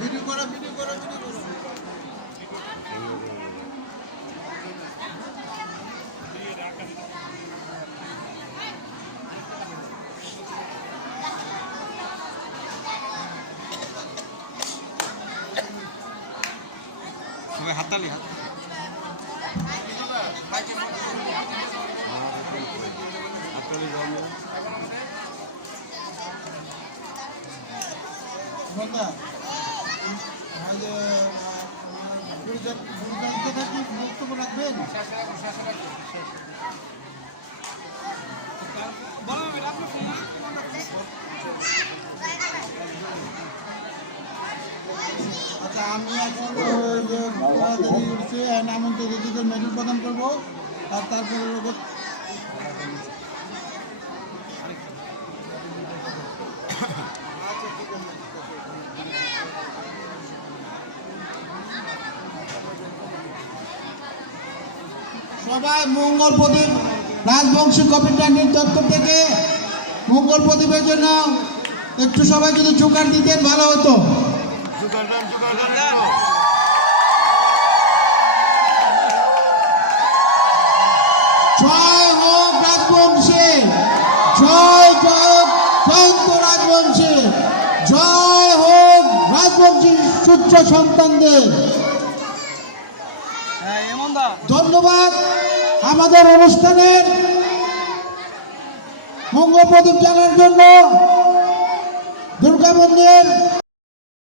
Video করো video করো video করো। সবাই হাততালি হাত। হাততালি জমে বন্ধা আচ্ছা আমি এখন উঠছে দিদিদের মেডেল প্রদান করব আর তারপরে রোবট সবাই মঙ্গল প্রদীপ রাজবংশী কপিটানির তত্ত্ব থেকে। মঙ্গল প্রদীপের জন্য একটু সবাই যদি জোগাড় দিতেন, ভালো হতো। রাজবংশী, জয় রাজবংশী হোক রাজবংশী সন্তানদের। ধন্যবাদ। আমাদের অনুষ্ঠানের মঙ্গল প্রদীপ জানার জন্য দুর্গা মন্দির